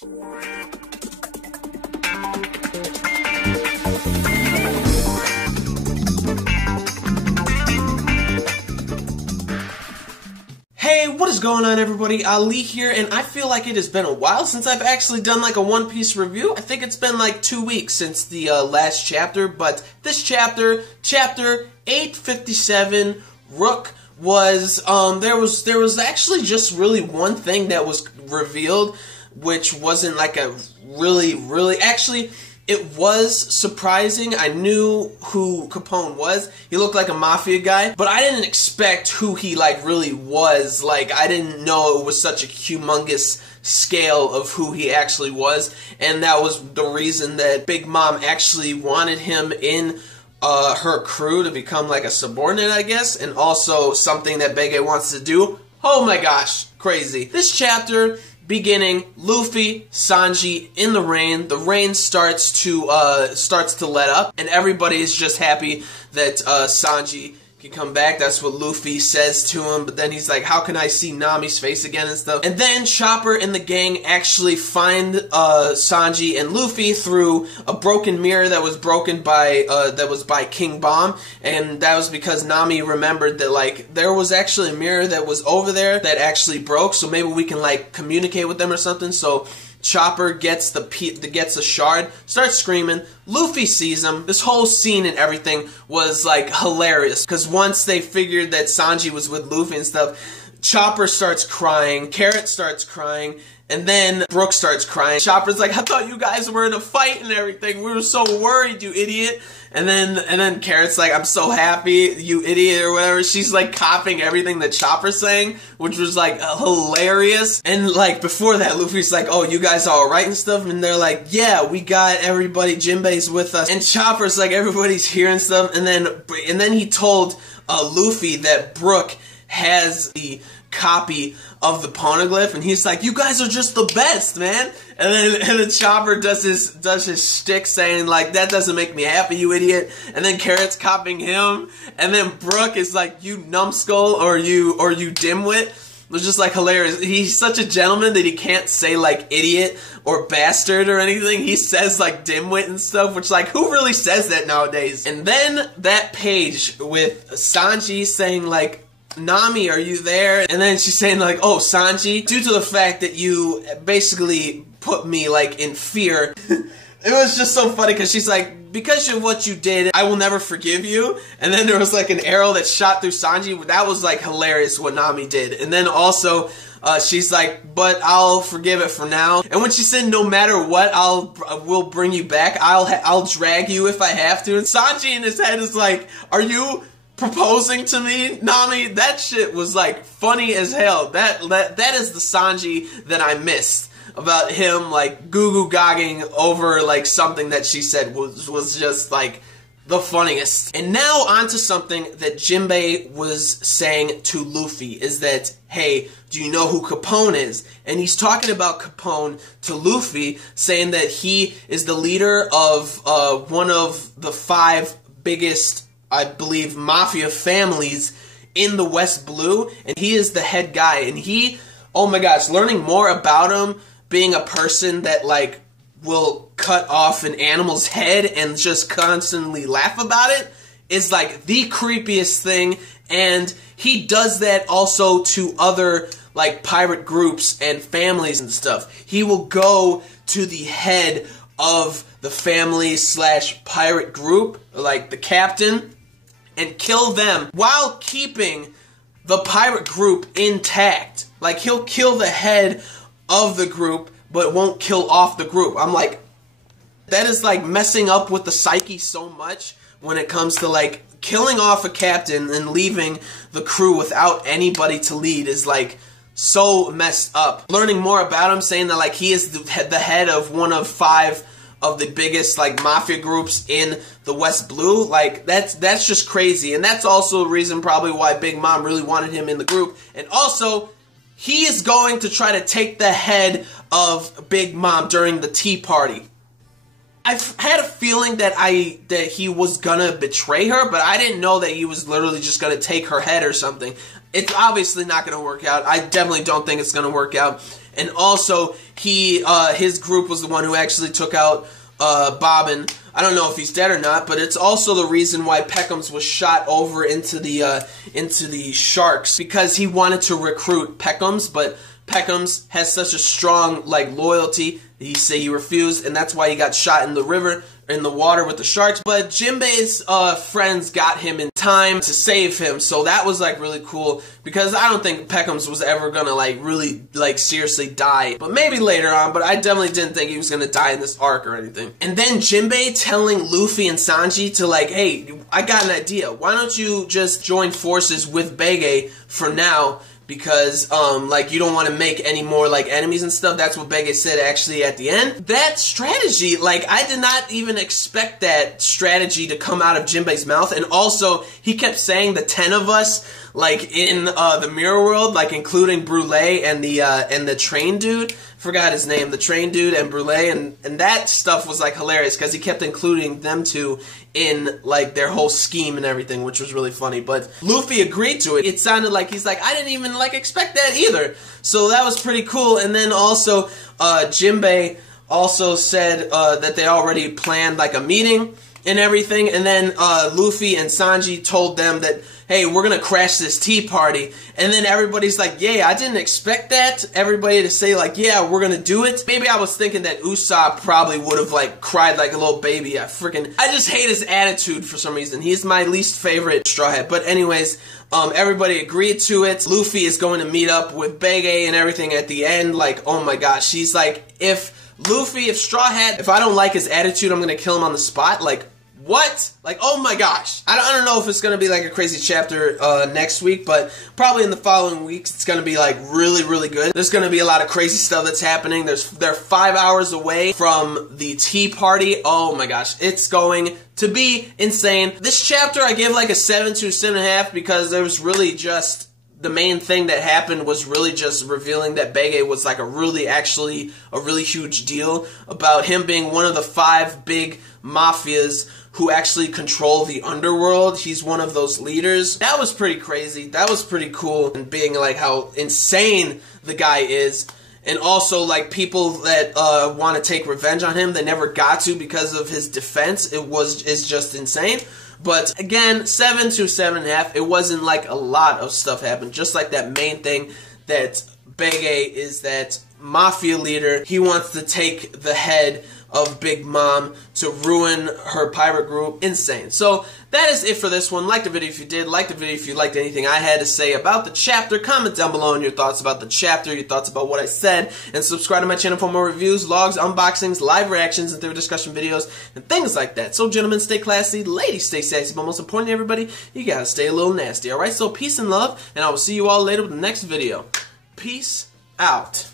Hey, what is going on, everybody? Ali here, and I feel like it has been a while since I've actually done like a One Piece review. I think it's been like 2 weeks since the last chapter, but this chapter, chapter 857, Rook, was there was actually just really one thing that was revealed, which wasn't like a really actually. It was surprising. I knew who Capone was. He looked like a mafia guy, but I didn't expect who he like really was. Like, I didn't know it was such a humongous scale of who he actually was, and that was the reason that Big Mom actually wanted him in her crew to become like a subordinate, I guess, and also something that Bege wants to do. Oh my gosh, crazy. This chapter, beginning, Luffy, Sanji in the rain. The rain starts to let up, and everybody is just happy that Sanji can come back. That's what Luffy says to him, but then he's like, how can I see Nami's face again and stuff? And then Chopper and the gang actually find Sanji and Luffy through a broken mirror that was broken by by King Bomb, and that was because Nami remembered that like there was actually a mirror that was over there that actually broke, so maybe we can like communicate with them or something. So Chopper gets a shard, starts screaming. Luffy sees him. This whole scene and everything was like hilarious, because once they figured that Sanji was with Luffy and stuff, Chopper starts crying, Carrot starts crying, and then Brook starts crying. Chopper's like, I thought you guys were in a fight and everything. We were so worried, you idiot. And then Carrot's like, I'm so happy, you idiot, or whatever. She's like copying everything that Chopper's saying, which was like hilarious. And like before that, Luffy's like, oh, you guys all right and stuff? And they're like, yeah, we got everybody, Jinbei's with us. And Chopper's like, everybody's here and stuff. And then he told Luffy that Brook has the copy of the poneglyph, and he's like, you guys are just the best, man. And then Chopper does his shtick saying like, that doesn't make me happy, you idiot. And then Carrot's copying him, and then Brook is like, you numbskull, or you dimwit. It was just like hilarious. He's such a gentleman that he can't say like idiot or bastard or anything. He says like dimwit and stuff, which like, who really says that nowadays? And then that page with Sanji saying like, Nami, are you there? And then she's saying like, oh, Sanji, due to the fact that you basically put me like in fear. It was just so funny, because she's like, because of what you did, I will never forgive you. And then there was like an arrow that shot through Sanji. That was like hilarious what Nami did. And then also she's like, but I'll forgive it for now. And when she said, no matter what, we'll bring you back. I'll drag you if I have to. And Sanji in his head is like, are you proposing to me, Nami? That shit was like funny as hell. That is the Sanji that I missed, about him like goo gagging over like something that she said was just like the funniest. And now on to something that Jinbei was saying to Luffy, is that, hey, do you know who Capone is? And he's talking about Capone to Luffy, saying that he is the leader of one of the 5 biggest, I believe, mafia families in the West Blue, and he is the head guy. And he, oh my gosh, learning more about him, being a person that like will cut off an animal's head and just constantly laugh about it, is like the creepiest thing. And he does that also to other like pirate groups and families and stuff. He will go to the head of the family / pirate group, like the captain, and kill them while keeping the pirate group intact. Like, he'll kill the head of the group, but won't kill off the group. I'm like, that is like messing up with the psyche so much when it comes to like killing off a captain and leaving the crew without anybody to lead is like so messed up. Learning more about him, saying that like he is the head of one of 5 of the biggest like mafia groups in the West Blue, like that's just crazy. And that's also the reason probably why Big Mom really wanted him in the group. And also, he is going to try to take the head of Big Mom during the tea party. I've had a feeling that he was gonna betray her, but I didn't know that he was literally just gonna take her head or something. It's obviously not gonna work out. I definitely don't think it's gonna work out. and also his group was the one who actually took out Bobbin. I don't know if he's dead or not, but it's also the reason why Peckham's was shot over into the Sharks, because he wanted to recruit Peckham's, but Peckham's has such a strong loyalty. He refused, and that's why he got shot in the river, in the water with the Sharks. But Jinbei's friends got him in time to save him, so that was really cool, because I don't think Peckham's was ever gonna really seriously die. But maybe later on, but I definitely didn't think he was gonna die in this arc or anything. And then Jinbei telling Luffy and Sanji to hey, I got an idea. Why don't you just join forces with Bege for now? Because, you don't want to make any more, enemies and stuff. That's what Bege said, actually, at the end. That strategy, I did not even expect that strategy to come out of Jinbei's mouth. And also, he kept saying the 10 of us, in the mirror world, including Brule and the train dude. Forgot his name, the train dude and Brule, and that stuff was hilarious, because he kept including them two in their whole scheme and everything, which was really funny. But Luffy agreed to it. It sounded like he's I didn't even expect that either. So that was pretty cool. And then also Jinbei also said that they already planned a meeting and everything, and then Luffy and Sanji told them that, hey, we're gonna crash this tea party, and then everybody's yeah, I didn't expect that, everybody to say yeah, we're gonna do it. Maybe I was thinking that Usopp probably would have cried like a little baby. I just hate his attitude for some reason. He's my least favorite Straw Hat. But anyways, everybody agreed to it. Luffy is going to meet up with Bege and everything at the end. Oh my gosh, she's if Straw Hat, if I don't like his attitude, I'm gonna kill him on the spot. What? Oh my gosh. I don't know if it's gonna be a crazy chapter next week, but probably in the following weeks it's gonna be really, really good. There's gonna be a lot of crazy stuff that's happening. They're 5 hours away from the tea party. Oh my gosh, it's going to be insane. This chapter I gave a 7 to 7.5, because there was really just the main thing that happened was really just revealing that Bege was a really huge deal, about him being one of the 5 big mafias who actually control the underworld. He's one of those leaders. That was pretty crazy. That was pretty cool, and being how insane the guy is. And also people that want to take revenge on him, they never got to because of his defense. It's just insane. But again, 7 to 7.5. It wasn't a lot of stuff happened. Just that main thing, that Bege is that mafia leader. He wants to take the head of Big Mom to ruin her pirate group. Insane. So that is it for this one. Like the video if you did. Like the video if you liked anything I had to say about the chapter. Comment down below on your thoughts about the chapter, your thoughts about what I said, and subscribe to my channel for more reviews, logs, unboxings, live reactions, and theory discussion videos, and things like that. So gentlemen, stay classy, ladies stay sassy, but most importantly everybody, you gotta stay a little nasty. Alright, so peace and love, and I will see you all later with the next video. Peace out.